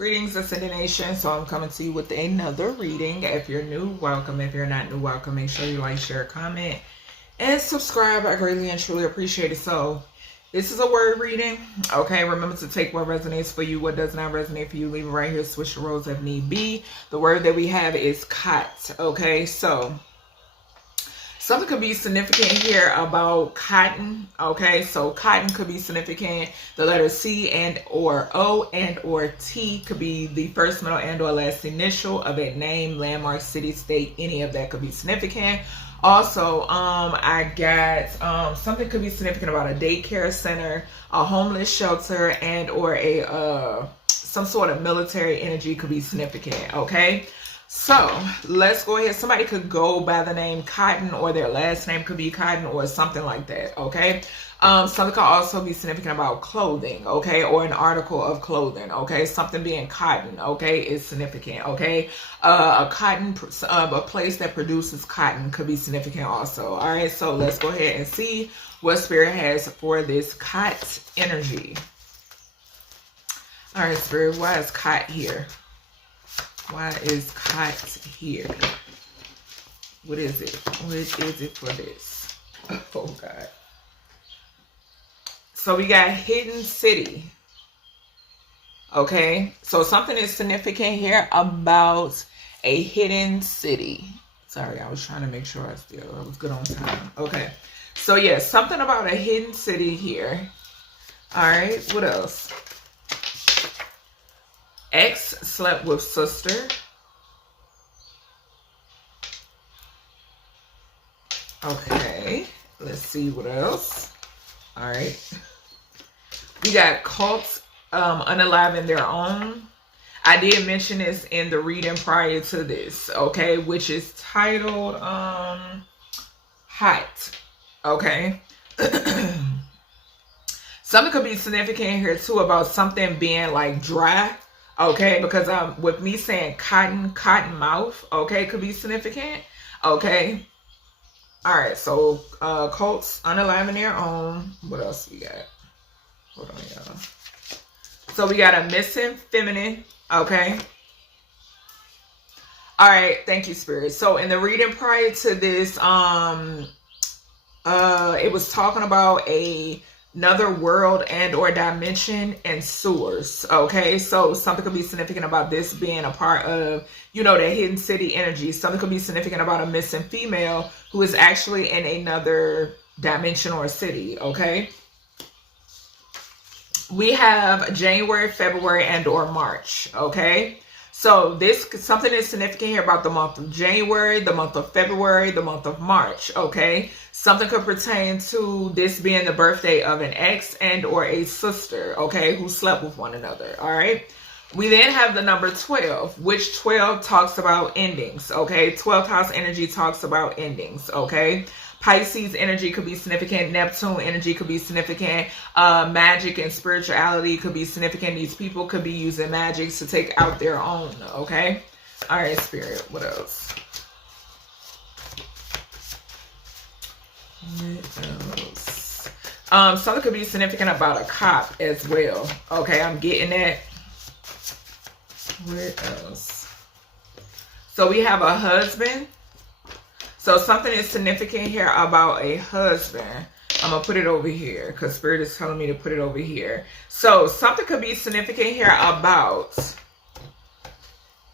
Greetings, Ascended Nation. So I'm coming to you with another reading. If you're new, welcome. If you're not new, welcome. Make sure you like, share, comment, and subscribe. I greatly and truly appreciate it. So this is a word reading. Okay, remember to take what resonates for you. What does not resonate for you, leave it right here. Switch the roles if need be. The word that we have is COT. Okay, so something could be significant here about cotton. Okay, so cotton could be significant. The letter C and or O and or T could be the first, middle, and or last initial of a name, landmark, city, state. Any of that could be significant. Also, I got something could be significant about a daycare center, a homeless shelter, and or a some sort of military energy could be significant. Okay. So let's go ahead. Somebody could go by the name Cotton, or their last name could be Cotton, or something like that. Okay. Something could also be significant about clothing. Okay. Or an article of clothing. Okay. Something being cotton. Okay. Is significant. Okay. A place that produces cotton could be significant also. All right. So let's go ahead and see what Spirit has for this COT energy. All right, Spirit. Why is COT here? Why is COT here? What is it? What is it for this? Oh, God. So we got hidden city. Okay. So something is significant here about a hidden city. Sorry, I was trying to make sure I was good on time. Okay. So, yes, something about a hidden city here. All right. What else? Ex slept with sister. Okay, let's see what else. All right, we got cults unalive in their own. I did mention this in the reading prior to this, okay, which is titled Hot. Okay. Something could be significant here too about something being like dry. Okay, because with me saying cotton mouth, okay, could be significant. Okay. All right, so cults unalive in their own. What else we got? Hold on, y'all. So we got a missing feminine. Okay. All right, thank you, Spirit. So in the reading prior to this, it was talking about another world and or dimension and sewers. Okay, so something could be significant about this being a part of, you know, the hidden city energy. Something could be significant about a missing female who is actually in another dimension or city. Okay, we have January, February, and or March. Okay, so something is significant here about the month of January, the month of February, the month of March. Okay, something could pertain to this being the birthday of an ex and or a sister, okay, who slept with one another. All right. We then have the number 12, which 12 talks about endings. Okay, 12th house energy talks about endings. Okay. Pisces energy could be significant. Neptune energy could be significant. Magic and spirituality could be significant. These people could be using magic to take out their own. Okay. All right, Spirit. What else? What else? Something could be significant about a cop as well. Okay, I'm getting that. Where else? So we have a husband. So something is significant here about a husband. I'm going to put it over here because Spirit is telling me to put it over here. So something could be significant here about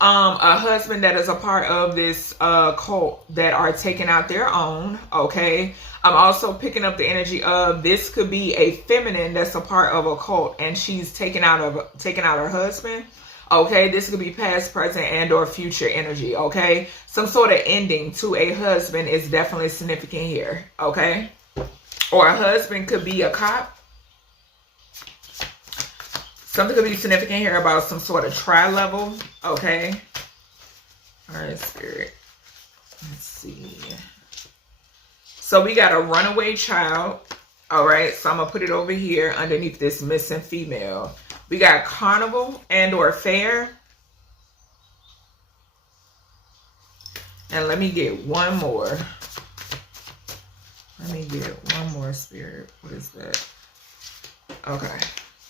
a husband that is a part of this cult that are taking out their own. Okay. I'm also picking up the energy of this could be a feminine that's a part of a cult and she's taking out her husband. Okay, this could be past, present, and or future energy. Okay, some sort of ending to a husband is definitely significant here. Okay, or a husband could be a cop. Something could be significant here about some sort of tri-level. Okay, all right, Spirit. Let's see. So we got a runaway child. All right, so I'm gonna put it over here underneath this missing female. We got carnival and or fair. And let me get one more. Let me get one more, Spirit. What is that? Okay.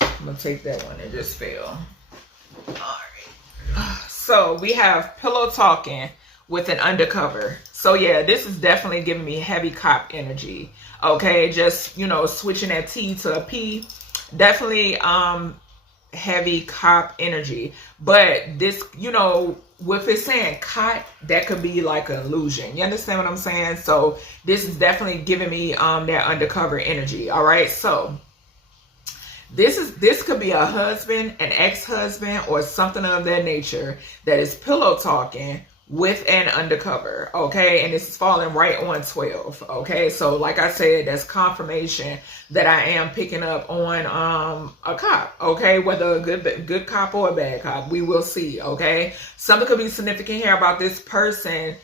I'm going to take that one. It just fell. All right. So we have pillow talking with an undercover. So yeah, this is definitely giving me heavy cop energy. Okay, just, you know, switching that T to a P. Definitely heavy cop energy. But this, you know, with it saying COT, that could be like an illusion. You understand what I'm saying? So this is definitely giving me that undercover energy. All right, so this could be a husband, an ex-husband, or something of that nature that is pillow talking with an undercover. Okay, and this is falling right on 12. Okay, so like I said, that's confirmation that I am picking up on a cop. Okay, whether a good cop or a bad cop, we will see. Okay, something could be significant here about this person.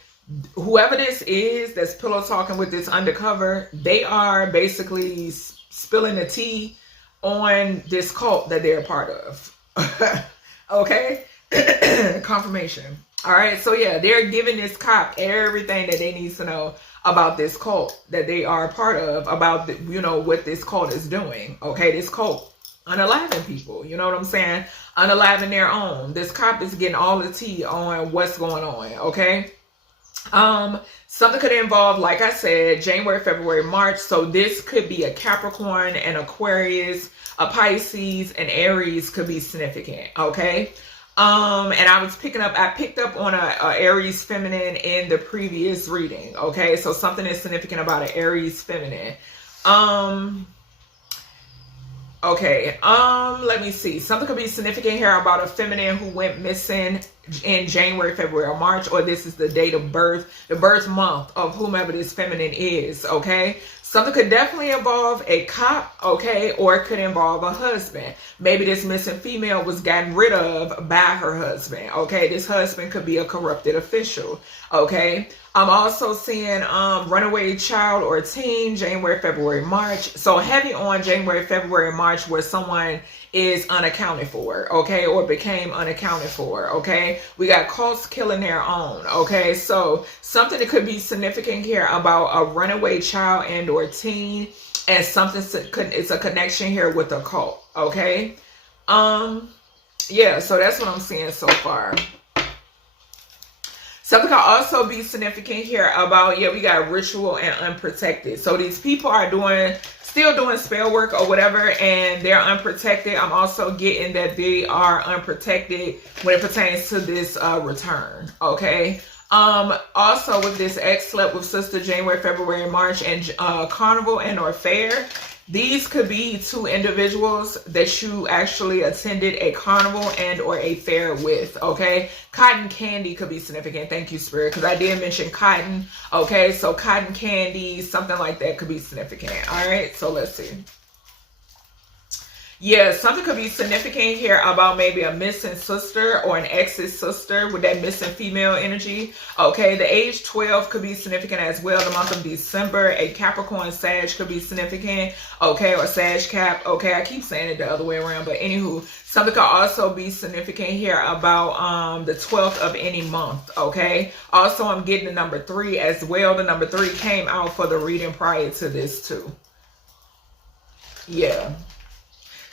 Whoever this is that's pillow talking with this undercover, they are basically spilling the tea on this cult that they're a part of. Okay, confirmation. All right, so yeah, they're giving this cop everything that they need to know about this cult that they are a part of, about the, you know, what this cult is doing. Okay, this cult unaliving people, you know what I'm saying? Unaliving their own. This cop is getting all the tea on what's going on. Okay, something could involve, like I said, January, February, March. So this could be a Capricorn, an Aquarius, a Pisces, and Aries could be significant. Okay. And I picked up on a Aries feminine in the previous reading. Okay, so something is significant about an Aries feminine. Okay, let me see. Something could be significant here about a feminine who went missing in January, February, or March, or this is the date of birth, the birth month of whomever this feminine is. Okay, something could definitely involve a cop. Okay, or it could involve a husband. Maybe this missing female was gotten rid of by her husband. Okay, this husband could be a corrupted official. Okay, I'm also seeing runaway child or teen, January, February, March. So heavy on January, February, March, where someone is unaccounted for, okay, or became unaccounted for. Okay, we got cults killing their own. Okay, so something that could be significant here about a runaway child and or teen, and something it's a connection here with a cult. Okay, yeah, so that's what I'm seeing so far. Something could also be significant here about, yeah, we got ritual and unprotected. So these people are still doing spell work or whatever, and they're unprotected. I'm also getting that they are unprotected when it pertains to this return. Okay. Also with this ex slept with sister January, February, March, and carnival and or fair. These could be two individuals that you actually attended a carnival and or a fair with. Okay, cotton candy could be significant. Thank you, Spirit, because I did mention cotton. Okay, so cotton candy, something like that could be significant. All right, so let's see. Yeah, something could be significant here about maybe a missing sister or an ex's sister with that missing female energy. Okay, the age 12 could be significant as well. The month of December, a Capricorn Sag could be significant. Okay, or Sag Cap. Okay, I keep saying it the other way around, but anywho, something could also be significant here about the 12th of any month. Okay, also I'm getting the number 3 as well. The number 3 came out for the reading prior to this too. Yeah.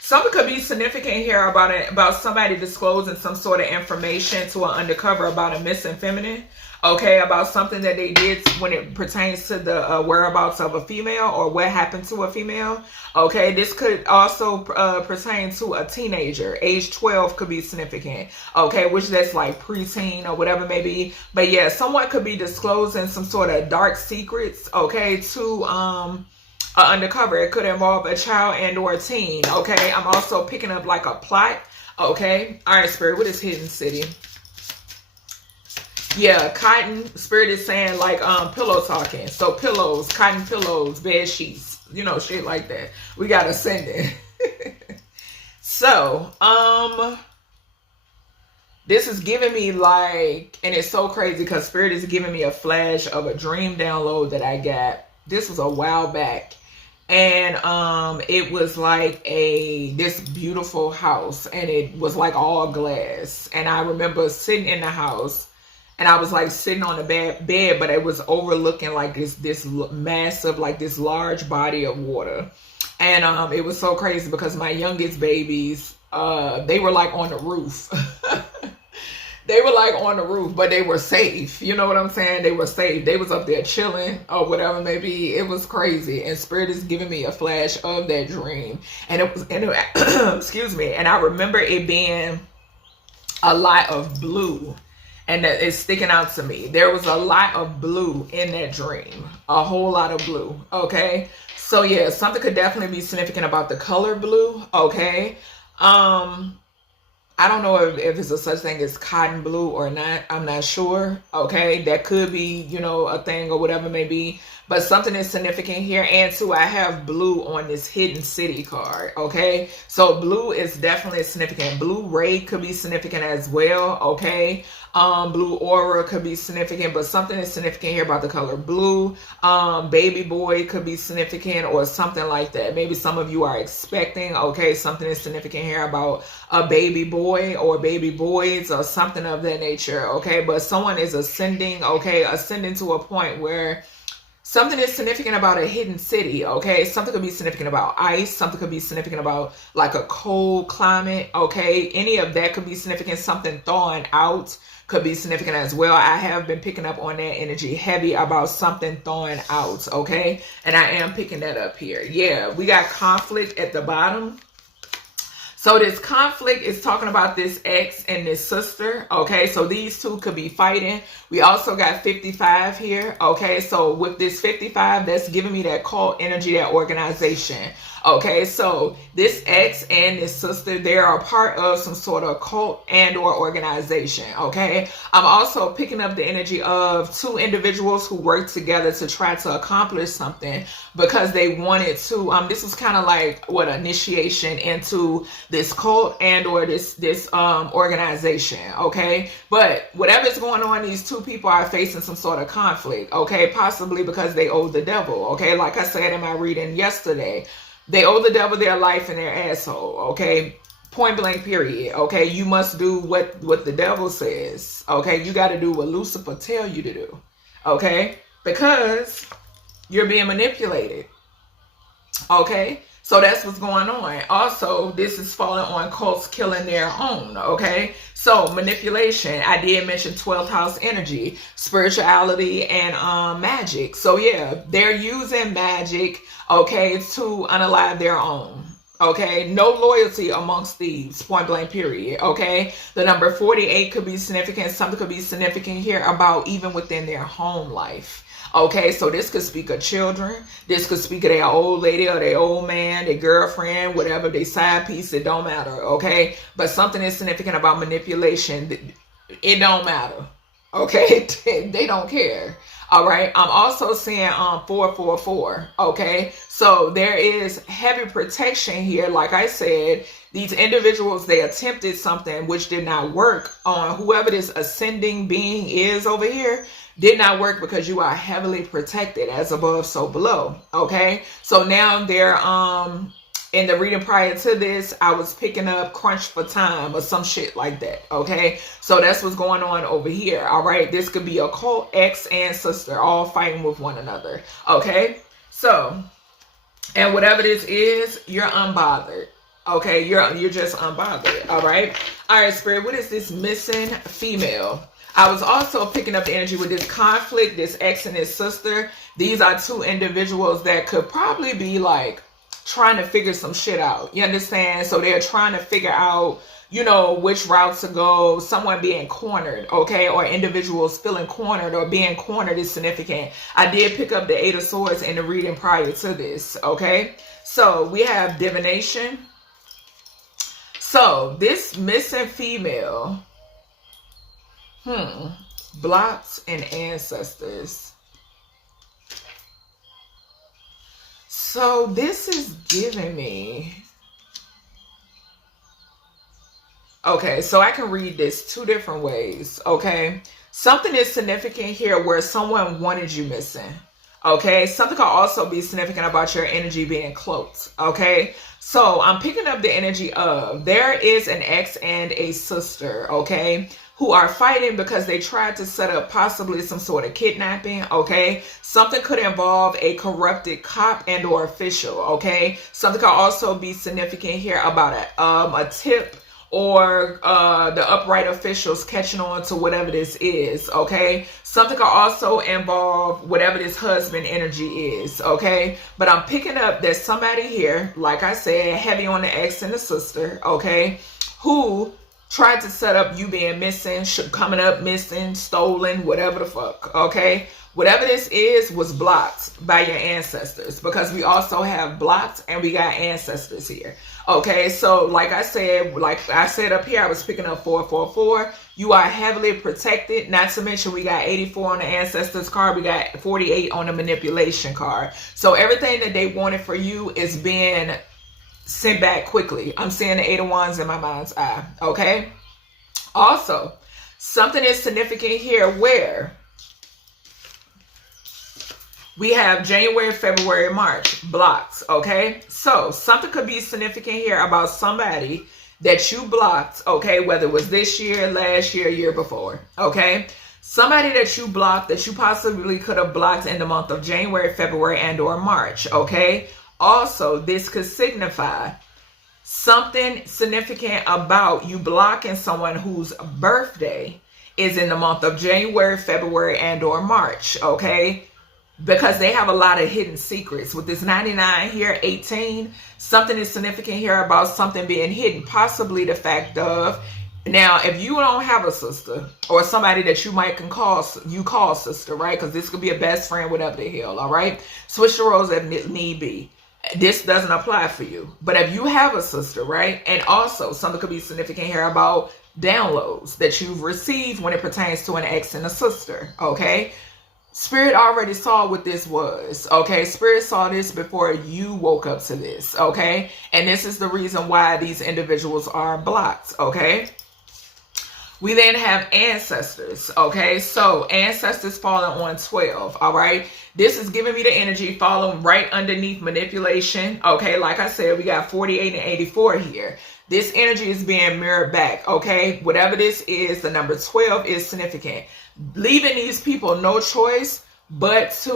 Something could be significant here about somebody disclosing some sort of information to an undercover about a missing feminine. Okay, about something that they did when it pertains to the whereabouts of a female or what happened to a female. Okay, this could also pertain to a teenager. Age 12 could be significant. Okay, which that's like preteen or whatever maybe. But yeah, someone could be disclosing some sort of dark secrets. Okay, to undercover. It could involve a child and or a teen. Okay, I'm also picking up like a plot. Okay, all right, Spirit, what is Hidden City? Yeah, cotton. Spirit is saying like pillow talking. So pillows, cotton pillows, bed sheets, you know, shit like that. We got ascending. So this is giving me like, and it's so crazy because Spirit is giving me a flash of a dream download that I got. This was a while back. And it was like this beautiful house, and it was like all glass. And I remember sitting in the house, and I was like sitting on the bed, but it was overlooking like this massive, like this large body of water. And it was so crazy because my youngest babies, they were like on the roof. They were like on the roof, but they were safe. You know what I'm saying? They were safe. They was up there chilling or whatever maybe. It was crazy. And Spirit is giving me a flash of that dream. And it was, excuse me. And I remember it being a lot of blue. And that is sticking out to me. There was a lot of blue in that dream. A whole lot of blue. Okay. So yeah, something could definitely be significant about the color blue. Okay. I don't know if it's a such thing as cotton blue or not. I'm not sure. Okay. That could be, you know, a thing or whatever it may be. But something is significant here. And too, I have blue on this hidden city card. Okay. So blue is definitely significant. Blue ray could be significant as well. Okay. Blue aura could be significant, but something is significant here about the color blue. Baby boy could be significant or something like that. Maybe some of you are expecting, okay, something is significant here about a baby boy or baby boys or something of that nature. Okay. But someone is ascending, okay, ascending to a point where something is significant about a hidden city, okay? Something could be significant about ice. Something could be significant about like a cold climate, okay? Any of that could be significant. Something thawing out could be significant as well. I have been picking up on that energy heavy about something thawing out, okay? And I am picking that up here. Yeah, we got conflict at the bottom. So this conflict is talking about this ex and this sister, okay? So these two could be fighting. We also got 55 here, okay? So with this 55, that's giving me that cult energy, that organization, okay? So this ex and this sister, they are a part of some sort of cult and or organization, okay? I'm also picking up the energy of two individuals who work together to try to accomplish something because they wanted to, this was kind of like what initiation into this cult and or this organization, okay? But whatever's going on, these two people are facing some sort of conflict, okay? Possibly because they owe the devil, okay? Like I said in my reading yesterday, they owe the devil their life and their asshole, okay? Point blank period, okay? You must do what the devil says, okay? You got to do what Lucifer tell you to do, okay? Because you're being manipulated, okay? So that's what's going on. Also, this is falling on cults killing their own, okay? So manipulation, I did mention 12th house energy, spirituality, and magic. So yeah, they're using magic, okay, to unalive their own. Okay, no loyalty amongst thieves, point blank period, okay? The number 48 could be significant. Something could be significant here about even within their home life. Okay, so this could speak of children. This could speak of their old lady or their old man, their girlfriend, whatever, their side piece. It don't matter, okay? But something is significant about manipulation. It don't matter, okay? They don't care. All right. I'm also seeing 444. Okay. So there is heavy protection here. Like I said, these individuals, they attempted something which did not work on whoever this ascending being is over here. Did not work because you are heavily protected, as above, so below. Okay. So now they're in the reading prior to this, I was picking up crunch for time or some shit like that, okay? So that's what's going on over here, all right? This could be a cult, ex, and sister, all fighting with one another, okay? So, and whatever this is, you're unbothered, okay? You're just unbothered, all right? All right, Spirit, what is this missing female? I was also picking up the energy with this conflict, this ex and his sister. These are two individuals that could probably be like, trying to figure some shit out. You understand? So they're trying to figure out, you know, which route to go. Someone being cornered, okay? Or individuals feeling cornered or being cornered is significant. I did pick up the 8 of Swords in the reading prior to this, okay? So we have divination. So this missing female, blocks and ancestors. So this is giving me, okay, so I can read this two different ways, okay? Something is significant here where someone wanted you missing, okay? Something could also be significant about your energy being cloaked, okay? So I'm picking up the energy of, there is an ex and a sister, okay, who are fighting because they tried to set up possibly some sort of kidnapping, okay? Something could involve a corrupted cop and or official, okay? Something could also be significant here about a tip or the upright officials catching on to whatever this is, okay? Something could also involve whatever this husband energy is, okay? But I'm picking up that somebody here, like I said, heavy on the ex and the sister, okay, who tried to set up you being missing, coming up missing, stolen, whatever the fuck, okay? Whatever this is was blocked by your ancestors, because we also have blocked and we got ancestors here. Okay, so like I said up here, I was picking up 444. You are heavily protected. Not to mention we got 84 on the ancestors card. We got 48 on the manipulation card. So everything that they wanted for you is being sent back quickly. I'm seeing the 8 of Wands in my mind's eye. Okay. Also, something is significant here where we have January, February, March blocked, okay? So something could be significant here about somebody that you blocked, okay? Whether it was this year, last year, year before, okay? Somebody that you blocked that you possibly could have blocked in the month of January, February, and or March, okay? Also, this could signify something significant about you blocking someone whose birthday is in the month of January, February, and or March, okay? Because they have a lot of hidden secrets. With this 99 here, 18, something is significant here about something being hidden. Possibly the fact of, now, if you don't have a sister or somebody that you might call sister, right? Because this could be a best friend, whatever the hell, all right? Switch the roles if need be. This doesn't apply for you. But if you have a sister, right? And also, something could be significant here about downloads that you've received when it pertains to an ex and a sister, okay? Spirit already saw what this was, okay? Spirit saw this before you woke up to this, okay? And this is the reason why these individuals are blocked, okay? We then have ancestors, okay? So ancestors falling on 12, all right? This is giving me the energy falling right underneath manipulation, okay? Like I said, we got 48 and 84 here. This energy is being mirrored back, okay? Whatever this is, the number 12 is significant. Leaving these people no choice but to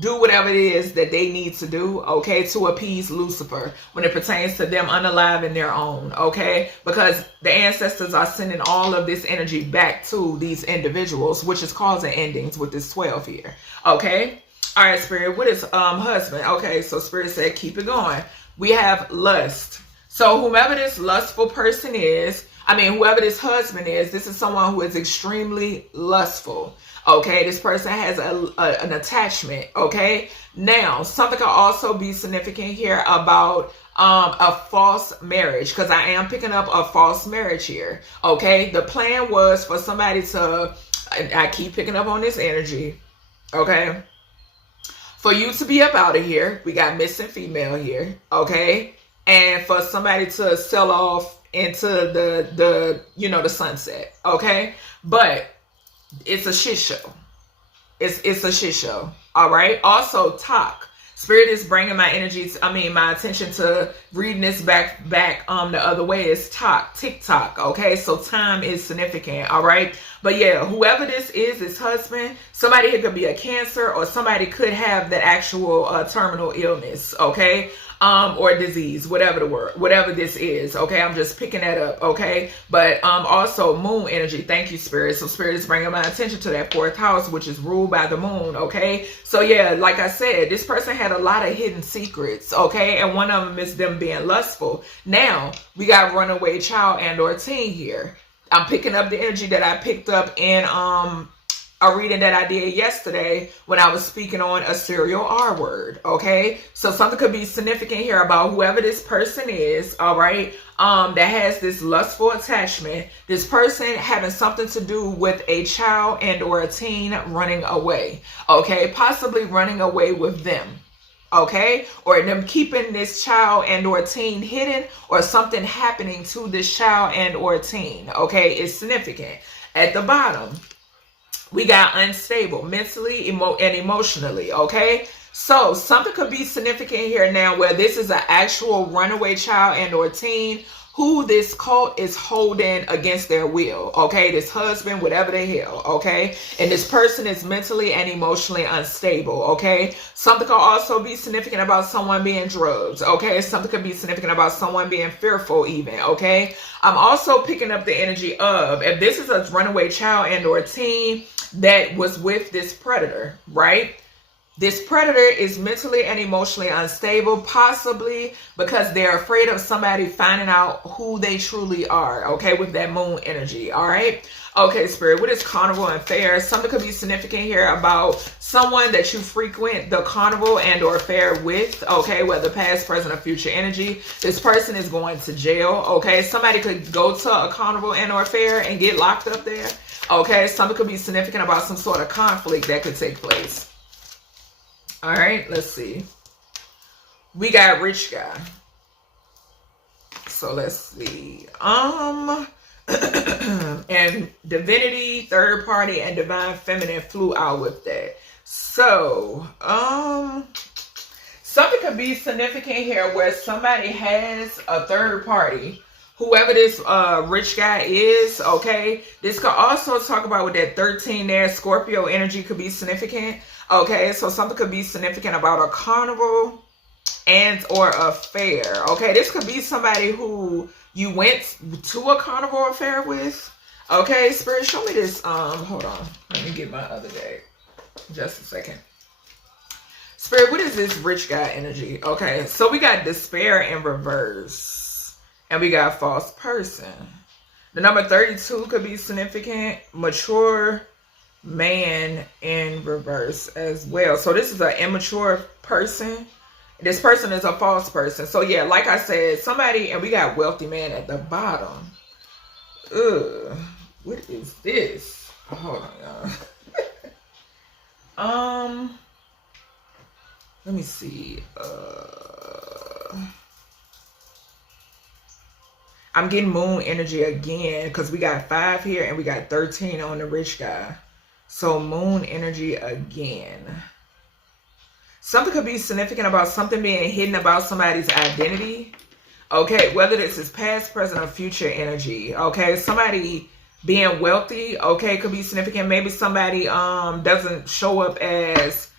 do whatever it is that they need to do, okay, to appease Lucifer when it pertains to them unaliving their own, okay? Because the ancestors are sending all of this energy back to these individuals, which is causing endings with this 12 here, okay? All right, Spirit, what is husband? Okay, so Spirit said keep it going. We have lust. So whomever this lustful person is, whoever this husband is, this is someone who is extremely lustful, okay? This person has an attachment, okay? Now, something could also be significant here about a false marriage, because I am picking up a false marriage here, okay? The plan was for somebody to, I keep picking up on this energy, okay? For you to be up out of here, we got missing female here, okay? And for somebody to sell off into the sunset, okay? But it's a shit show. It's a shit show, all right? Also, TOC. Spirit is bringing my my attention to reading this back the other way. Is TOC, TikTok, okay? So time is significant, all right? But yeah, whoever this is husband, somebody here could be a cancer, or somebody could have the actual terminal illness, okay? Or disease, whatever this is, okay? I'm just picking that up, okay? But also moon energy. Thank you, Spirit. So Spirit is bringing my attention to that 4th house, which is ruled by the moon, okay? So yeah, like I said, this person had a lot of hidden secrets, okay? And one of them is them being lustful. Now, we got runaway child and or teen here. I'm picking up the energy that I picked up in a reading that I did yesterday when I was speaking on a serial R word, okay? So something could be significant here about whoever this person is, all right, that has this lustful attachment, this person having something to do with a child and or a teen running away, okay? Possibly running away with them, okay? Or them keeping this child and or teen hidden, or something happening to this child and or teen, okay? It's significant. At the bottom, we got unstable mentally and emotionally, okay? So something could be significant here now where this is an actual runaway child and or teen who this cult is holding against their will, okay? This husband, whatever the hell, okay? And this person is mentally and emotionally unstable, okay? Something could also be significant about someone being drugged, okay? Something could be significant about someone being fearful even, okay? I'm also picking up the energy of, if this is a runaway child and or teen that was with this predator, right? This predator is mentally and emotionally unstable, possibly because they're afraid of somebody finding out who they truly are, okay, with that moon energy, all right? Okay, Spirit, what is carnival and fair? Something could be significant here about someone that you frequent the carnival and or fair with, okay, whether past, present, or future energy. This person is going to jail, okay? Somebody could go to a carnival and or fair and get locked up there, okay? Something could be significant about some sort of conflict that could take place. All right, let's see. We got rich guy. So let's see. And divinity, third party, and divine feminine flew out with that. So, something could be significant here where somebody has a third party. Whoever this rich guy is, okay? This could also talk about with that 13 there. Scorpio energy could be significant. Okay, so something could be significant about a carnival and or a fair. Okay, this could be somebody who you went to a carnival or fair with. Okay, Spirit, show me this. Hold on. Let me get my other deck. Just a second. Spirit, what is this rich guy energy? Okay, so we got despair in reverse. And we got false person. The number 32 could be significant. Mature man in reverse as well. So this is an immature person. This person is a false person. So yeah, like I said, somebody, and we got wealthy man at the bottom. Ugh, what is this? Hold on, y'all. Let me see. I'm getting moon energy again because we got 5 here and we got 13 on the rich guy. So moon energy again. Something could be significant about something being hidden about somebody's identity. Okay, whether this is past, present, or future energy. Okay, somebody being wealthy, okay, could be significant. Maybe somebody doesn't show up as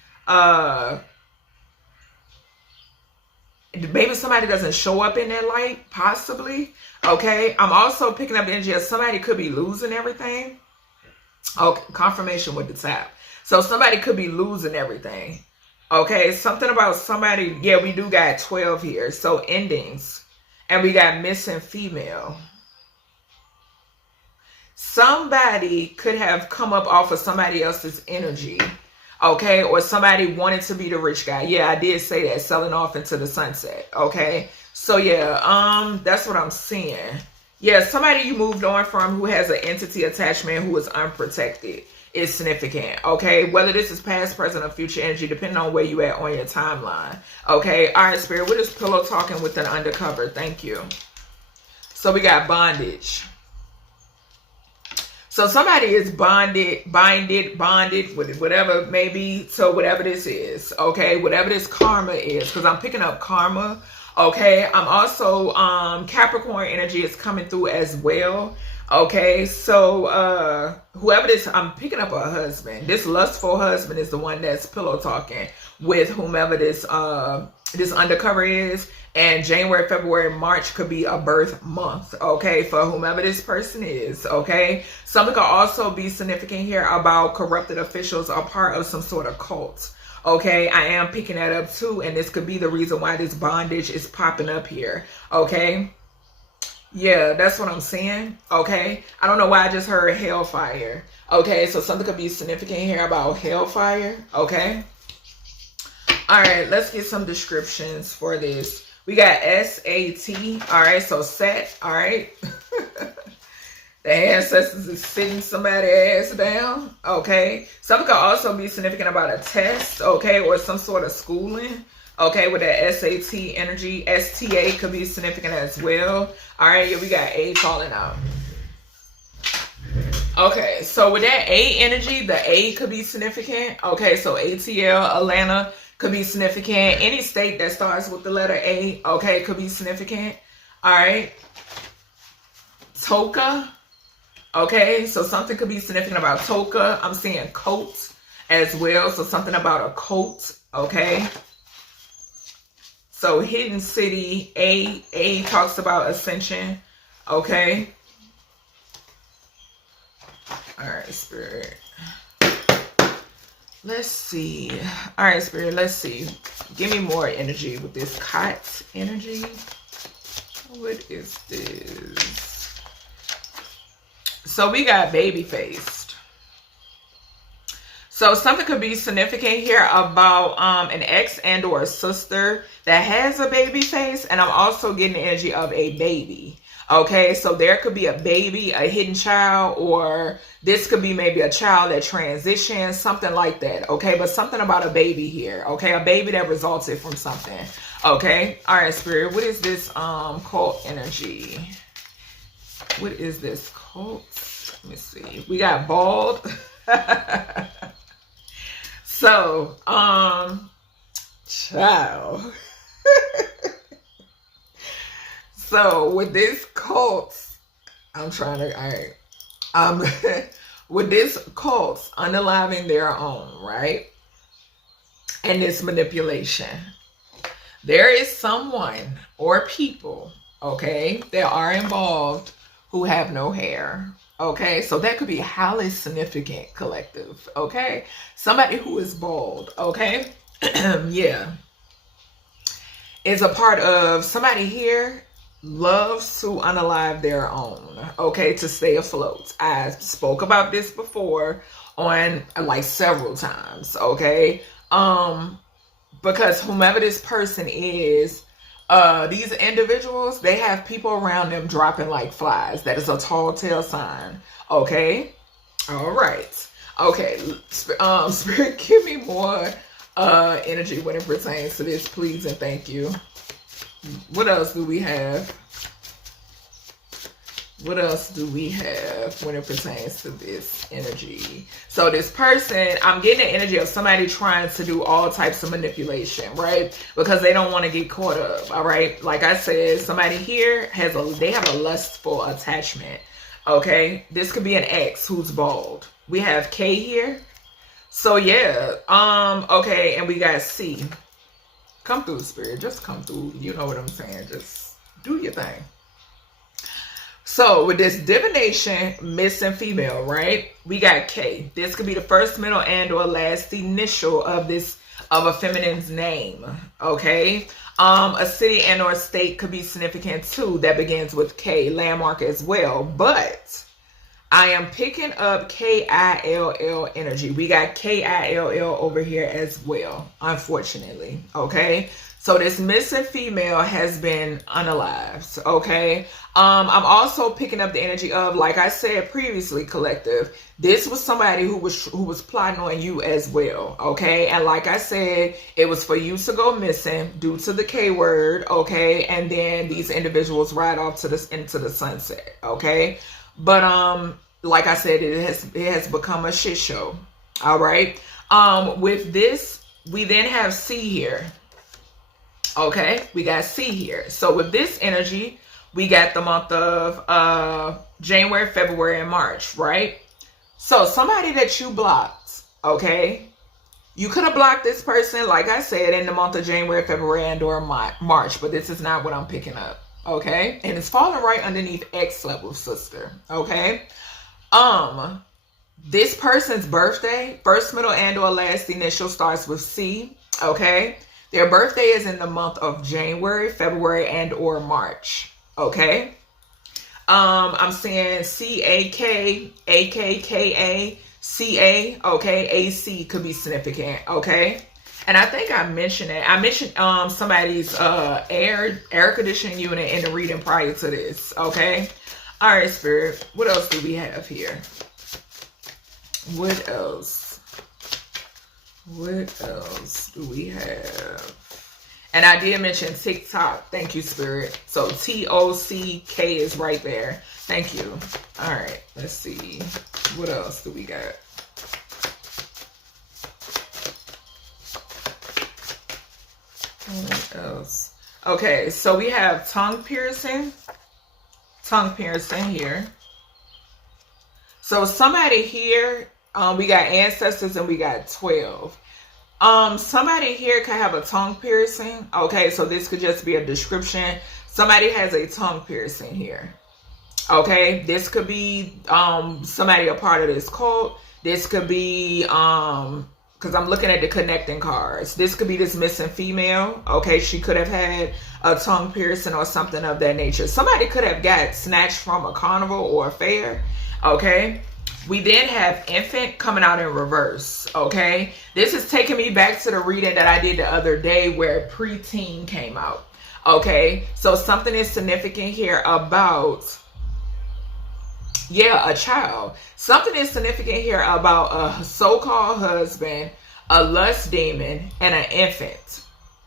maybe somebody doesn't show up in their light, possibly. Okay, I'm also picking up the energy of somebody could be losing everything. Okay, confirmation with the tap. So somebody could be losing everything. Okay, something about somebody. Yeah, we do got 12 here. So endings. And we got missing female. Somebody could have come up off of somebody else's energy. Okay, or somebody wanted to be the rich guy. Yeah, I did say that, selling off into the sunset. Okay, so yeah, that's what I'm seeing. Yeah, somebody you moved on from who has an entity attachment who is unprotected is significant. Okay, whether this is past, present, or future energy, depending on where you at on your timeline. Okay, all right, Spirit, what is pillow talking with an undercover? Thank you. So we got bondage. So somebody is bonded with whatever maybe, so whatever this is, okay, whatever this karma is, because I'm picking up karma, okay. I'm also, Capricorn energy is coming through as well, okay. So whoever this, I'm picking up a husband. This lustful husband is the one that's pillow talking with whomever this this undercover is. And January, February, March could be a birth month, okay, for whomever this person is, okay? Something could also be significant here about corrupted officials are part of some sort of cult, okay? I am picking that up too, and this could be the reason why this bondage is popping up here, okay? Yeah, that's what I'm saying, okay? I don't know why I just heard hellfire, okay? So something could be significant here about hellfire, okay? All right, let's get some descriptions for this. We got SAT, all right, so set, all right. The ancestors is sitting somebody's ass down, okay. Something could also be significant about a test, okay, or some sort of schooling, okay, with that SAT energy. STA could be significant as well. All right, yeah, we got A falling out. Okay, so with that A energy, the A could be significant. Okay, so ATL, Atlanta, could be significant. Any state that starts with the letter A, okay, could be significant. All right. TOC. Okay, so something could be significant about TOC. I'm seeing COT as well, so something about a COT. Okay, so hidden city. A talks about ascension. Okay, all right, Spirit. Let's see. All right, Spirit, let's see. Give me more energy with this COT energy. What is this? So we got baby faced. So something could be significant here about an ex and or a sister that has a baby face. And I'm also getting the energy of a baby. Okay, so there could be a baby, a hidden child, or this could be maybe a child that transitions, something like that. Okay, but something about a baby here. Okay, a baby that resulted from something. Okay, all right, Spirit. What is this cult energy? What is this cult? Let me see. We got bald. So, child. So with this cult, I'm trying to, all right. With this cult unaliving their own, right? And this manipulation, there is someone or people, okay, that are involved who have no hair. Okay, so that could be highly significant, collective. Okay, somebody who is bald. Okay, yeah, is a part of somebody here. Loves to unalive their own, okay, to stay afloat. I spoke about this before on like several times, okay, because whomever this person is, these individuals, they have people around them dropping like flies. That is a tall tale sign, okay. All right, okay. Spirit, give me more energy when it pertains to this, please and thank you. What else do we have? What else do we have when it pertains to this energy? So this person, I'm getting the energy of somebody trying to do all types of manipulation, right? Because they don't want to get caught up, all right? Like I said, somebody here they have a lustful attachment, okay? This could be an ex who's bald. We have K here. So yeah, okay, and we got C. Come through, Spirit. Just come through. You know what I'm saying. Just do your thing. So with this divination, missing female, right? We got K. This could be the first, middle, and or last initial of a feminine's name. Okay. A city and or state could be significant too. That begins with K. Landmark as well. But I am picking up K-I-L-L energy. We got K-I-L-L over here as well, unfortunately, okay? So this missing female has been unalived, okay? I'm also picking up the energy of, like I said previously, collective, this was somebody who was plotting on you as well, okay? And like I said, it was for you to go missing due to the K word, okay? And then these individuals ride off into the sunset, okay? But like I said, it has become a shit show. All right. With this, we then have C here. Okay, we got C here. So with this energy, we got the month of January, February, and March, right? So somebody that you blocked, okay? You could have blocked this person, like I said, in the month of January, February, and or March, but this is not what I'm picking up. Okay, and it's falling right underneath X level, sister. Okay, this person's birthday, first, middle, and or last initial starts with C. Okay, their birthday is in the month of January, February, and or March. Okay, I'm seeing C-A-K, A-K-K-A, C-A. Okay, A-C could be significant. Okay. And I think I mentioned it. I mentioned somebody's air conditioning unit in the reading prior to this. Okay. All right, Spirit. What else do we have here? What else? What else do we have? And I did mention TikTok. Thank you, Spirit. So T-O-C-K is right there. Thank you. All right. Let's see. What else do we got? What else? Okay, so we have tongue piercing, tongue piercing here. So somebody here, we got ancestors and we got 12. Somebody here could have a tongue piercing. Okay, so this could just be a description. Somebody has a tongue piercing here. Okay, this could be somebody a part of this cult. This could be because I'm looking at the connecting cards. This could be this missing female. Okay, she could have had a tongue piercing or something of that nature. Somebody could have got snatched from a carnival or a fair. Okay, we then have infant coming out in reverse. Okay, this is taking me back to the reading that I did the other day where preteen came out. Okay, so something is significant here about, yeah, a child. Something is significant here about a so-called husband, a lust demon, and an infant.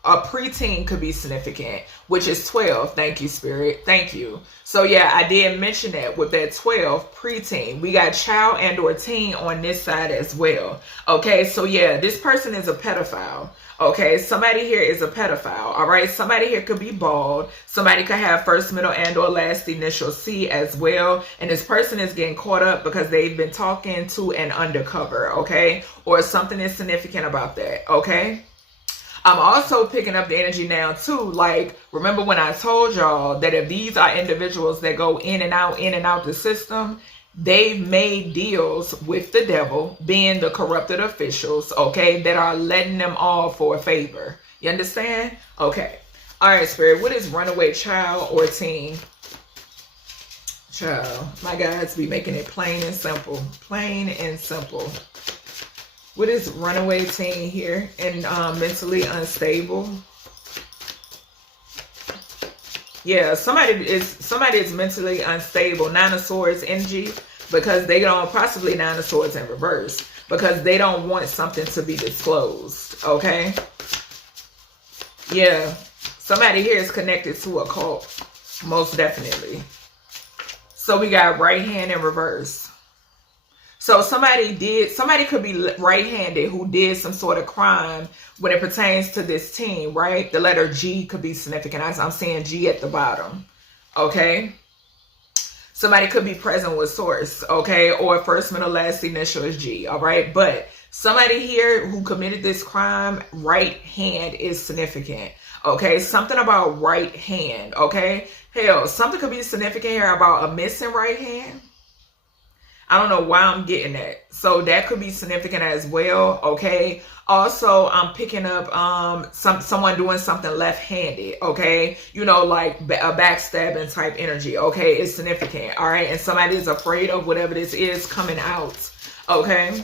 A preteen could be significant, which is 12. Thank you, Spirit. Thank you. So yeah, I did mention that with that 12, preteen. We got child and or teen on this side as well. Okay, so yeah, this person is a pedophile. Okay, somebody here is a pedophile. All right, somebody here could be bald. Somebody could have first, middle, and or last initial C as well. And this person is getting caught up because they've been talking to an undercover. Okay, or something is significant about that. Okay. I'm also picking up the energy now too. Like, remember when I told y'all that if these are individuals that go in and out the system, they've made deals with the devil, being the corrupted officials, okay, that are letting them all for a favor. You understand? Okay. All right, Spirit. What is runaway child or teen? Child. My guys be making it plain and simple. Plain and simple. What is runaway teen here? And mentally unstable. Yeah, somebody is mentally unstable. Nine of Swords energy, because they don't, possibly Nine of Swords in reverse, because they don't want something to be disclosed. Okay. Yeah, somebody here is connected to a cult, most definitely. So we got right hand in reverse. So somebody could be right-handed who did some sort of crime when it pertains to this team, right? The letter G could be significant. I'm seeing G at the bottom, okay? Somebody could be present with source, okay? Or first, middle, last initial is G, all right? But somebody here who committed this crime, right hand is significant, okay? Something about right hand, okay? Hell, something could be significant here about a missing right hand. I don't know why I'm getting that. So that could be significant as well, okay? Also, I'm picking up someone doing something left-handed, okay? You know, like a backstabbing type energy, okay? It's significant, all right? And somebody is afraid of whatever this is coming out, okay?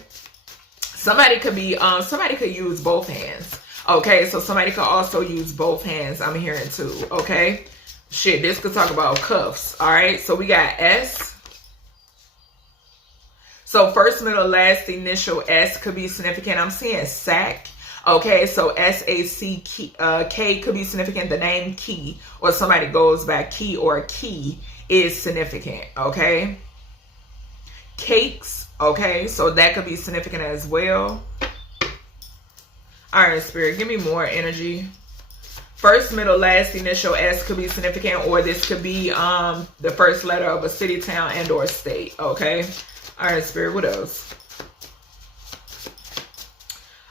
Somebody could be, somebody could use both hands, okay? So somebody could also use both hands, I'm hearing too, okay? Shit, this could talk about cuffs, all right? So we got S. So first, middle, last initial S could be significant. I'm seeing SAC. Okay, so S-A-C-K could be significant. The name Key, or somebody goes back Key or Key, is significant. Okay. Cakes. Okay, so that could be significant as well. All right, Spirit, give me more energy. First, middle, last initial S could be significant, or this could be the first letter of a city, town, and or state. Okay. All right, Spirit, what else?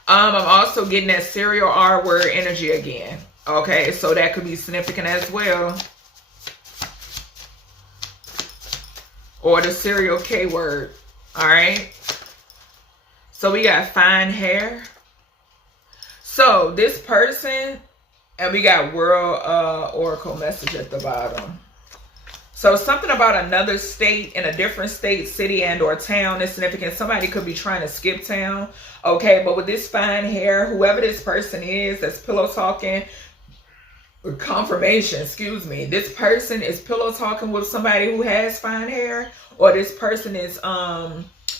I'm also getting that serial R word energy again. Okay, so that could be significant as well. Or the serial K word. All right. So we got fine hair. So this person, and we got world oracle message at the bottom. So something about another state, in a different state, city, and or town is significant. Somebody could be trying to skip town. Okay, but with this fine hair, whoever this person is that's pillow talking, confirmation, excuse me. This person is pillow talking with somebody who has fine hair, or this person is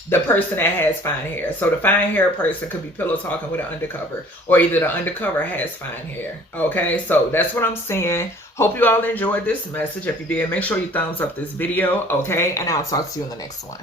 the person that has fine hair. So the fine hair person could be pillow talking with an undercover, or either the undercover has fine hair. Okay, so that's what I'm saying. Hope you all enjoyed this message. If you did, make sure you thumbs up this video, okay? And I'll talk to you in the next one.